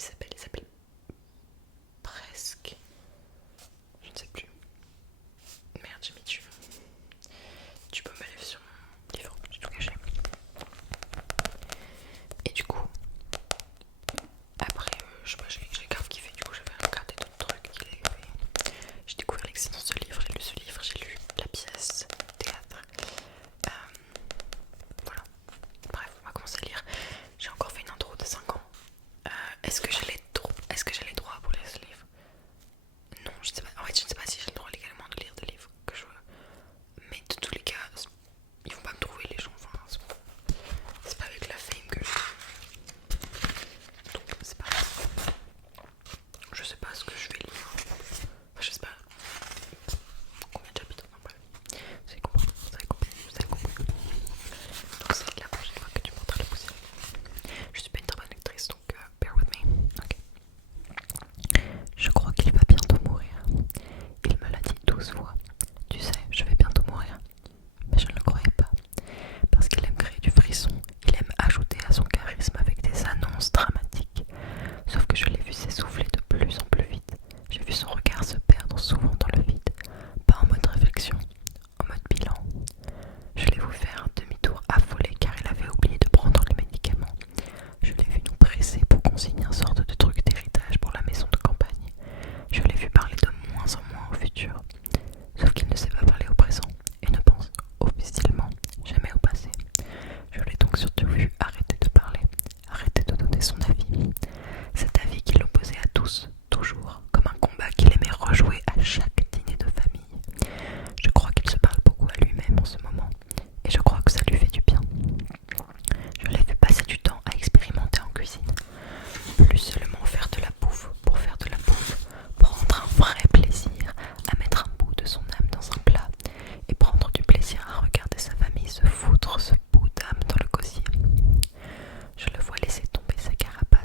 il s'appelle Presque. Je ne sais plus. Merde, j'ai mis dessus. Tu peux m'aller sur mon livre, j'ai tout caché. Et du coup, après, je sais pas, j'ai grave kiffé. Du coup, j'avais regardé d'autres trucs qu'il avait fait. J'ai découvert l'existence de ce livre, j'ai lu ce livre, j'ai lu la pièce théâtre. Voilà. Bref, on va commencer à lire. J'ai encore fait une intro de 5 ans. Est-ce que j'ai les droits pour lire ce livre? Non, je ne sais pas. En fait, je ne sais pas si j'ai le droit légalement de lire des livres que je veux. Mais de tous les cas, ils vont pas me trouver les gens. Enfin, c'est pas avec la fame que je. Donc, c'est pas grave. Je sais pas ce que je vais lire. Enfin, je sais pas combien de chapitres. Non, bref. Vous avez compris. Vous avez compris. Donc, c'est la prochaine fois que tu montres la poussière. Je suis pas une très bonne lectrice, donc bear with me. Ok. Je crois qu'il va bientôt mourir. Il me l'a dit 12 fois. Tu sais, je vais bientôt mourir. Mais je ne le croyais pas. Parce qu'il aime créer du frisson, il aime ajouter à son charisme avec des annonces dramatiques. Sauf que je l'ai vu s'essouffler de plus en plus vite. J'ai vu son regard se perdre souvent dans le vide. Pas en mode réflexion, en mode bilan. Je l'ai vu faire un demi-tour affolé car il avait oublié de prendre le médicament. Je l'ai vu nous presser pour qu'on signe un sorte de truc d'héritage pour la maison de campagne. Je l'ai vu parler de moins en moins au futur. Sauf qu'il ne sait pas parler au présent et ne pense officiellement jamais au passé. Je l'ai donc surtout vu arrêter de parler, arrêter de donner son avis. Cet avis qui l'opposait à tous, toujours, comme un combat qu'il aimait rejouer à chaque dîner de famille. Je crois qu'il se parle beaucoup à lui-même en ce moment, et je crois que ça lui fait du bien. Je l'ai vu passer du temps à expérimenter en cuisine. Plus seulement faire de la bouffe pour faire de la bouffe, prendre un vrai plaisir à mettre un bout de son âme dans un plat et prendre du plaisir à regarder sa famille se foutre ce bout d'âme dans le gosier. Je le vois laisser tomber sa carapace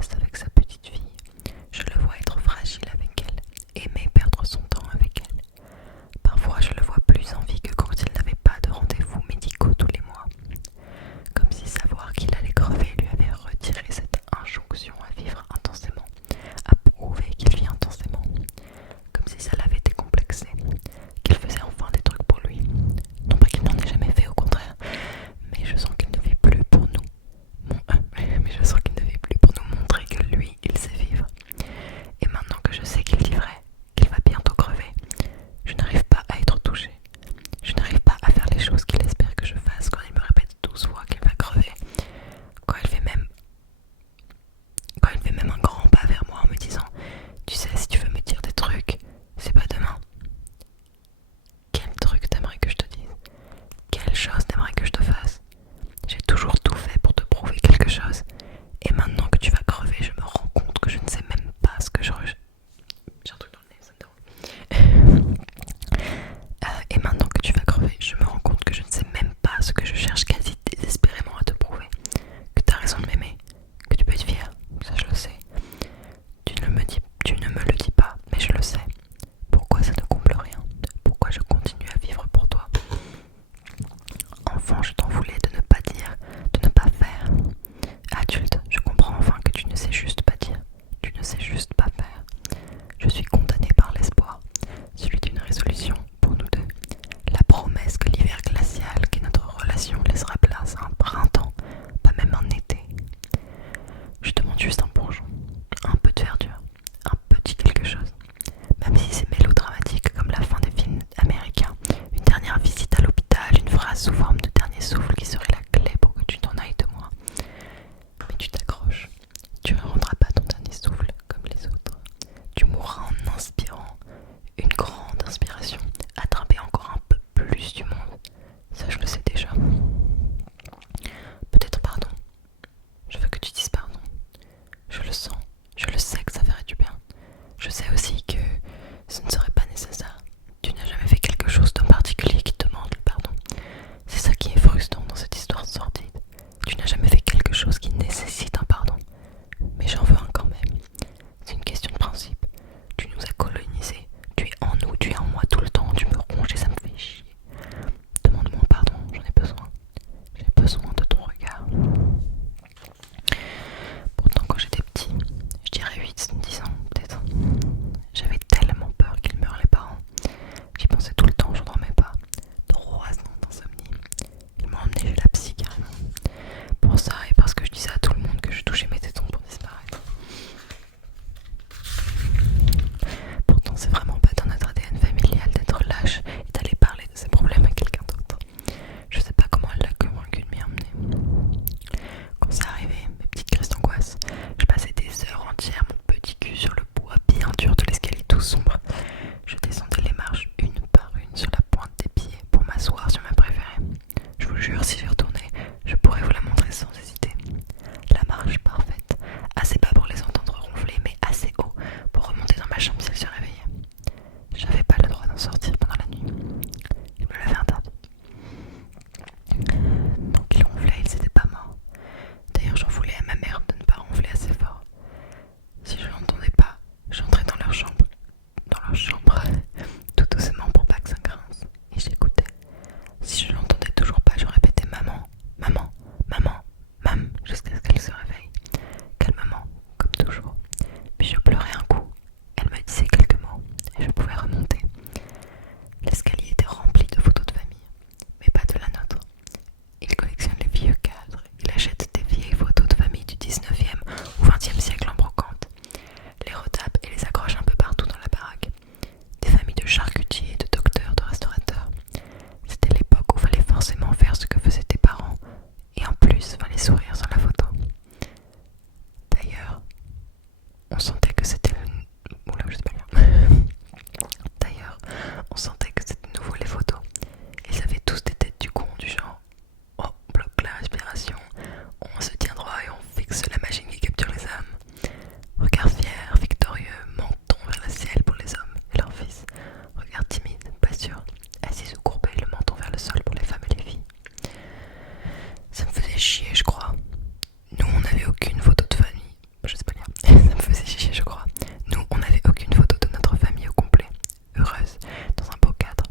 je sais pas lire. Ça me faisait chier, je crois. Nous, on n'avait aucune photo de notre famille au complet. Heureuse, dans un beau cadre.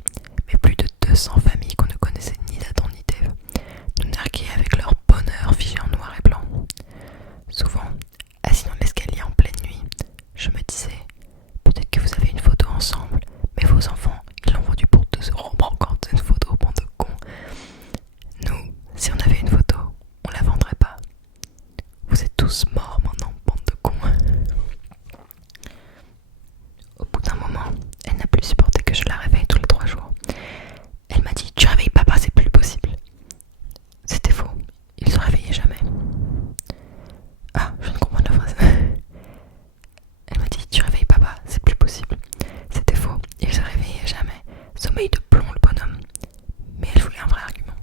Mais plus de 200 familles qu'on ne connaissait ni d'Adam ni d'Ève nous narguaient avec leur bonheur figé en noir et blanc. Souvent, assis dans l'escalier en pleine nuit, je me disais, peut-être que vous avez une photo ensemble, mais vos enfants, ils l'ont vendue pour 2 € en brocante, une photo, bande de cons. Nous, si on avait une photo, on la vendrait pas. Vous êtes tous morts maintenant, bande de cons. Au bout d'un moment, elle n'a plus supporté que je la réveille tous les 3 jours. Elle m'a dit, tu réveilles papa, c'est plus possible. C'était faux, il se réveillait jamais. Ah, je ne comprends pas la phrase. Elle m'a dit, tu réveilles papa, c'est plus possible. C'était faux, il se réveillait jamais. Sommeil de plomb le bonhomme. Mais elle voulait un vrai argument.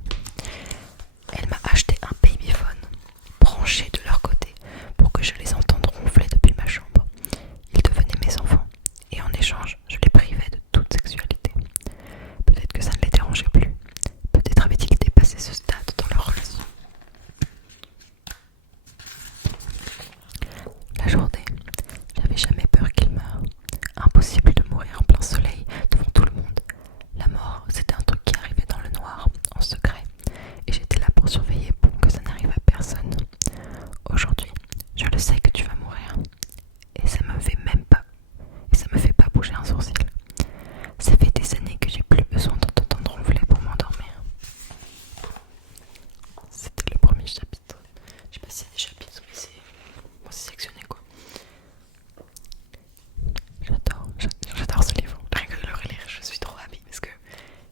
Elle m'a acheté un babyphone, branché de leur côté, pour que je les entende ronfler depuis ma chambre. Ils devenaient mes enfants, et en échange, je les privais de toute sexualité. Peut-être que ça ne les dérangeait plus. Peut-être avaient-ils dépassé ce stade dans leur relation. La journée, j'avais jamais peur qu'il meure. Impossible de mourir en plein soleil devant tout le monde. La mort, c'était un truc qui arrivait dans le noir, en secret, et j'étais là pour surveiller pour que ça n'arrive à personne. Aujourd'hui, je le sais que tu vas mourir, et ça me fait pas bouger un sourcil. Ça fait des années que j'ai plus besoin de t'entendre ronfler pour m'endormir. C'était le premier chapitre. Je sais pas si c'est des chapitres, mais c'est sectionné quoi. J'adore ce livre. Rien que de le relire, je suis trop ravie parce que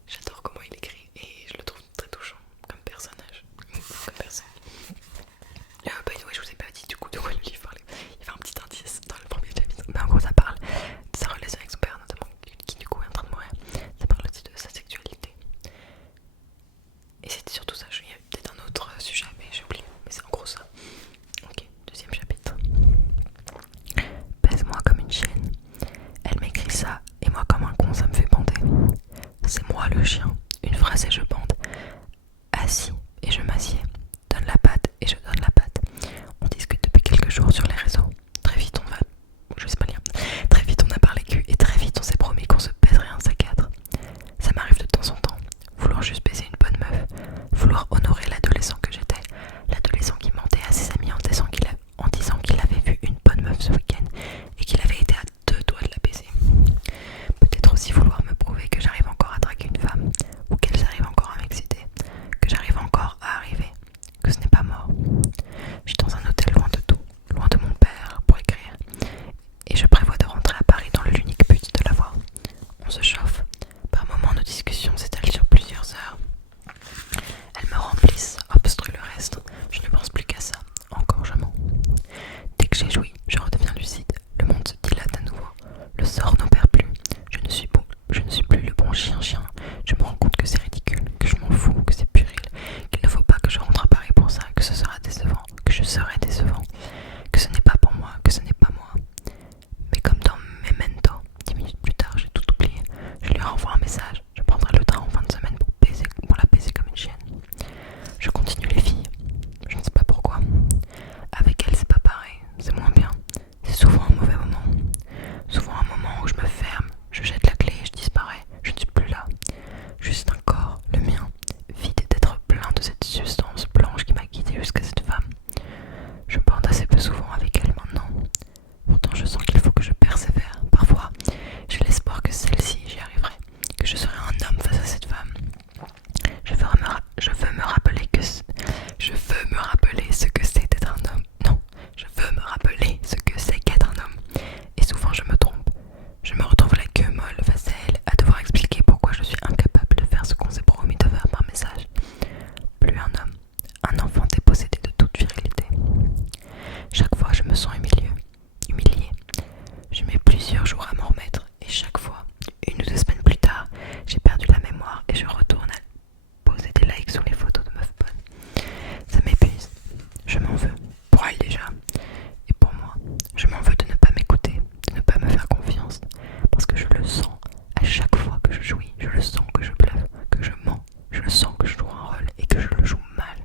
j'adore comment il écrit et je le trouve très touchant comme personnage, comme personne. By the way, je vous ai pas dit du coup de quoi le livre parlait. Il y avait un petit indice dans le premier chapitre, mais en gros ça parle de sa relation avec son père, notamment qui du coup est en train de mourir. Ça parle aussi de sa sexualité. Et c'était surtout ça. Il y a peut-être un autre sujet, mais j'ai oublié. Mais c'est en gros ça. Ok, deuxième chapitre. Baise-moi comme une chienne. Elle m'écrit ça, et moi comme un con ça me fait bander. C'est moi le chien. Une phrase et je bande. Assis et je m'assieds. Donne la patte et je donne la patte. On discute depuis quelques jours sur les réseaux. Très vite on va... Je sais pas lire. Très vite on a parlé cul et très vite on s'est promis qu'on se baiserait un sac à quatre. Ça m'arrive de temps en temps. Vouloir juste baiser une bonne meuf. Vouloir honorer l'adolescent que j'étais. L'adolescent qui mentait à ses amis en disant qu'il avait vu une bonne meuf ce week-end et qu'il avait été à 2 doigts de la baiser. Peut-être aussi vouloir me prouver que j'arrive encore à draguer une femme, ou qu'elles arrivent encore à m'exciter, que j'arrive encore à arriver, que ce n'est pas mort. Je suis dans un hôtel loin de tout, loin de mon père pour écrire, et je prévois de rentrer à Paris dans l'unique but de la voir. On se chauffe. Par moments, nos discussions s'étalent sur plusieurs heures. Elles me remplissent, obstruent le reste. Je ne pense plus qu'à ça. Encore je mens. Dès que j'ai joui, je redeviens lucide. Le monde se dilate à nouveau. Le sort n'opère plus. Je ne suis plus le bon chien. Je me rends compte que c'est ridicule, que je m'en fous, que c'est puéril, qu'il ne faut pas que je rentre à Paris pour ça, que ce sera décevant, que je serai décevant, que ce n'est pas pour moi, que ce n'est pas moi. Mais comme dans Memento, 10 minutes plus tard, j'ai tout oublié. Je lui renvoie un message. Je prendrai le train en fin de semaine pour la baiser comme une chienne. Je continue les filles. Je ne sais pas pourquoi. Avec elle, c'est pas pareil. C'est moins bien. C'est souvent un mauvais moment. Souvent un moment où je me ferme, je jette la clé et je disparais. Je ne suis plus là. Juste un corps, le mien, vide d'être plein de cette substance blanche qui m'a guidé jusqu'à cette femme. Je bande assez peu souvent avec elle maintenant. Pourtant je sens qu'il faut que je persévère. Parfois, j'ai l'espoir que celle-ci j'y arriverai, que je serai un homme face à cette femme. Je veux me rappeler ce que c'est d'être un homme. Non, je veux me rappeler ce que c'est qu'être un homme. Et souvent je me trompe. Je me retrouve la queue molle face à elle, à devoir expliquer pourquoi je suis incapable de faire ce qu'on s'est promis de faire par message. Plus un homme, un enfant dépossédé de toute virilité. Chaque fois je me sens humiliée. Je mets plusieurs jours à m'en remettre et chaque fois, 1 ou 2 semaines plus tard, j'ai perdu la mémoire et je retourne à poser des likes sous les photos de meufs bonnes. Ça m'épuise. Je m'en veux. Pour elle déjà. Et pour moi, je m'en veux de ne pas m'écouter, de ne pas me faire confiance. Parce que je le sens. À chaque fois que je jouis, je le sens que je bluffe, que je mens. Je le sens que je joue un rôle et que je le joue mal.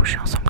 coucher ensemble